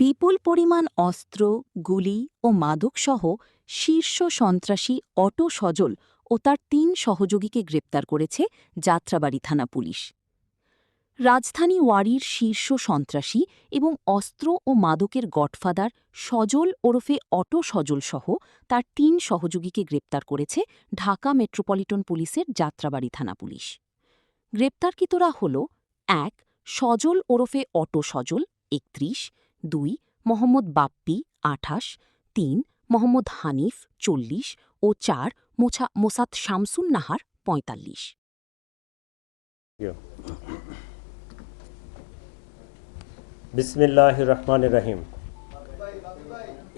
বিপুল পরিমাণ অস্ত্র, গুলি ও মাদকসহ শীর্ষ সন্ত্রাসী অটো সজল ও তার ৩ সহযোগীকে গ্রেপ্তার করেছে যাত্রাবাড়ি থানা পুলিশ। রাজধানী ওয়ারির শীর্ষ সন্ত্রাসী এবং অস্ত্র ও মাদকের গডফাদার সজল ওরফে অটো সজল সহ তার ৩ সহযোগীকে গ্রেপ্তার করেছে ঢাকা মেট্রোপলিটন পুলিশের যাত্রাবাড়ি থানা পুলিশ। গ্রেপ্তারকৃতরা হল: ১. সজল ওরফে অটো সজল ৩১, ২. মোহাম্মদ বাপ্পি ২৮, ৩. মোহাম্মদ হানিফ ৪০ ও ৪. মোসাদ শামসুন নাহার ৪৫। বিসমিল্লাহির রহমানির রহিম।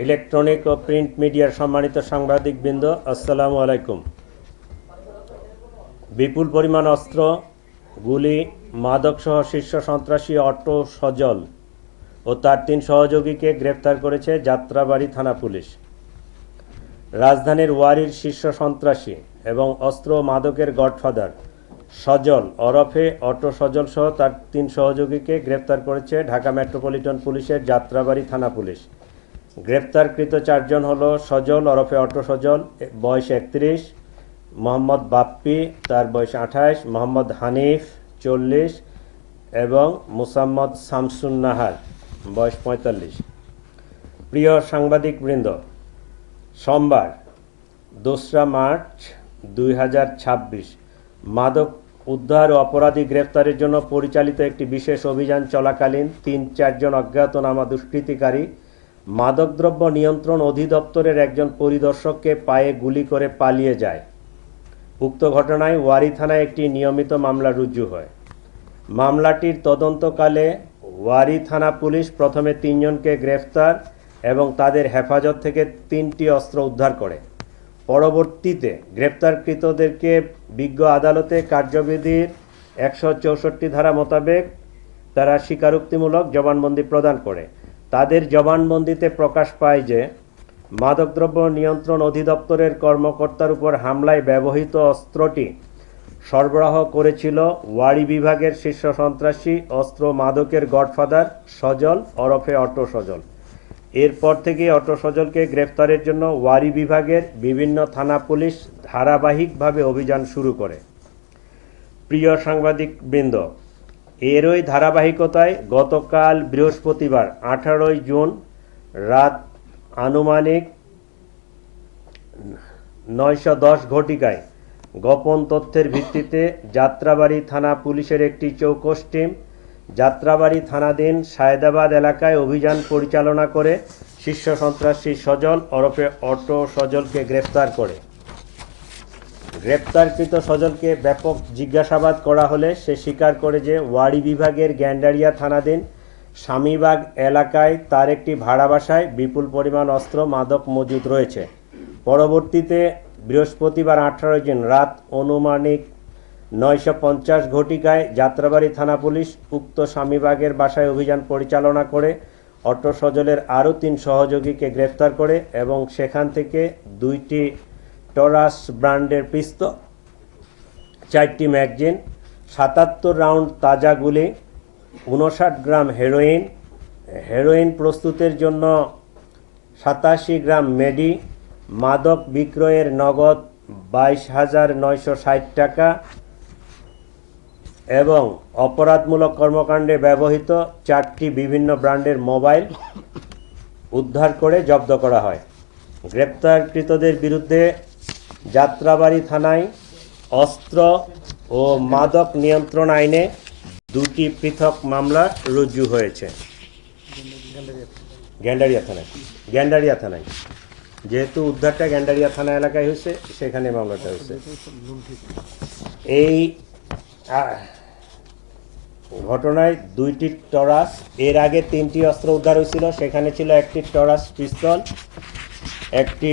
ইলেকট্রনিক ও প্রিন্ট মিডিয়ার সম্মানিত সাংবাদিকবৃন্দ, আসসালামু আলাইকুম। বিপুল পরিমাণ অস্ত্র, গুলি, মাদকসহ শীর্ষ সন্ত্রাসী অটো সজল ও তার ৩ সহযোগীকে গ্রেপ্তার করেছে যাত্রাবাড়ি থানা পুলিশ। রাজধানীর ওয়ারির শীর্ষ সন্ত্রাসী এবং অস্ত্র ও মাদকের গডফাদার সজল ওরফে অটো সজল সহ তার ৩ সহযোগীকে গ্রেপ্তার করেছে ঢাকা মেট্রোপলিটন পুলিশের যাত্রাবাড়ি থানা পুলিশ। গ্রেপ্তারকৃত ৪ জন হল: সজল ওরফে অটো সজল, বয়স ৩১, মোহাম্মদ বাপ্পি, তার বয়স ২৮, মোহাম্মদ হানিফ ৪০ এবং মোসাম্মদ শামসুন নাহার, বয়স ৪৫। প্রিয় সাংবাদিকবৃন্দ, সোমবার ২রা মার্চ ২০২৬ মাদক উদ্ধার ও অপরাধী গ্রেপ্তারের জন্য পরিচালিত একটি বিশেষ অভিযান চলাকালীন ৩-৪ জন অজ্ঞাতনামা দুষ্কৃতিকারী মাদকদ্রব্য নিয়ন্ত্রণ অধিদপ্তরের একজন পরিদর্শককে পায়ে গুলি করে পালিয়ে যায়। উক্ত ঘটনায় ওয়ারী থানায় একটি নিয়মিত মামলা রুজু হয়। মামলাটির তদন্তকালে ওয়ারী থানা পুলিশ প্রথমে ৩ জনকে গ্রেফতার এবং তাদের হেফাজত থেকে ৩টি অস্ত্র উদ্ধার করে। পরবর্তীতে গ্রেপ্তারকৃতদেরকে বিজ্ঞ আদালতে কার্যবিধির ১৬৪ ধারা মোতাবেক তারা স্বীকারোক্তিমূলক জবানবন্দি প্রদান করে। তাদের জবানবন্দিতে প্রকাশ পায় যে মাদকদ্রব্য নিয়ন্ত্রণ অধিদপ্তরের কর্মকর্তার উপর হামলায় ব্যবহৃত অস্ত্রটি সরবরাহ করেছিল ওয়ারী বিভাগের শীর্ষ সন্ত্রাসী অস্ত্র মাদকের গডফাদার সজল ওরফে অটো সজল। এরপর থেকে অটো সজলকে গ্রেফতারের জন্য ওয়ারী বিভাগের বিভিন্ন থানা পুলিশ ধারাবাহিকভাবে অভিযান শুরু করে। প্রিয় সাংবাদিকবৃন্দ, এরই ধারাবাহিকতায় গতকাল বৃহস্পতিবার ১৮ জুন রাত আনুমানিক ৯:১০ ঘটিকায় গোপন তথ্যের ভিত্তিতে যাত্রাবাড়ি থানা পুলিশের একটি চৌকস টিম যাত্রাবাড়ি থানাধীন সায়েদাবাদ এলাকায় অভিযান পরিচালনা করে শীর্ষ সন্ত্রাসী সজল ওরফে অটো সজলকে গ্রেফতার করে। গ্রেপ্তারকৃত সজলকে ব্যাপক জিজ্ঞাসাবাদ করা হলে সে স্বীকার করে যে ওয়ারী বিভাগের গ্যান্ডারিয়া থানাধীন স্বামীবাগ এলাকায় তার একটি ভাড়া বাসায় বিপুল পরিমাণ অস্ত্র মাদক মজুদ রয়েছে। পরবর্তীতে বৃহস্পতিবার ১৮ জুন রাত আনুমানিক ৯:৫০ ঘটিকায় যাত্রাবাড়ি থানা পুলিশ উক্ত স্বামীবাগের বাসায় অভিযান পরিচালনা করে অটো সজলের আরও ৩ সহযোগীকে গ্রেপ্তার করে এবং সেখান থেকে ২টি টরাস ব্র্যান্ডের পিস্তল, ৪টি ম্যাগাজিন, ৭৭ রাউন্ড তাজা গুলি, ৫৯ গ্রাম হেরোইন প্রস্তুতের জন্য ৮৭ গ্রাম মেডি, মাদক বিক্রয়ের নগদ ২২,৯৬০ টাকা এবং অপরাধমূলক কর্মকাণ্ডে ব্যবহৃত ৪টি বিভিন্ন ব্র্যান্ডের মোবাইল উদ্ধার করে জব্দ করা হয়। গ্রেপ্তারকৃতদের বিরুদ্ধে যাত্রাবাড়ি থানায় অস্ত্র ও মাদক নিয়ন্ত্রণ আইনে ২টি পৃথক মামলা রুজু হয়েছে। গ্যান্ডারিয়া থানায় যেহেতু উদ্ধারটা গ্যান্ডারিয়া থানা এলাকায় হয়েছে, সেখানে মামলাটা হয়েছে। এই ঘটনায় ২টি টরাস, এর আগে ৩টি অস্ত্র উদ্ধার হয়েছিল। সেখানে ছিল একটি টরাস পিস্তল, একটি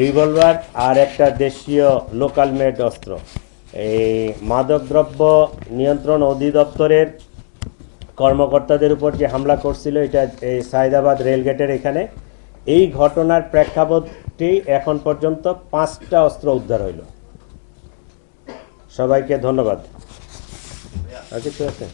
রিভলভার আর একটা দেশীয় লোকাল মেড অস্ত্র। এই মাদকদ্রব্য নিয়ন্ত্রণ অধিদপ্তরের কর্মকর্তাদের উপর যে হামলা করছিল, এটা এই সায়েদাবাদ রেলগেটের এখানে। এই ঘটনার প্রেক্ষাপটটি এখন পর্যন্ত 5টা অস্ত্র উদ্ধার হইল। সবাইকে ধন্যবাদ। আর কিছু আছে?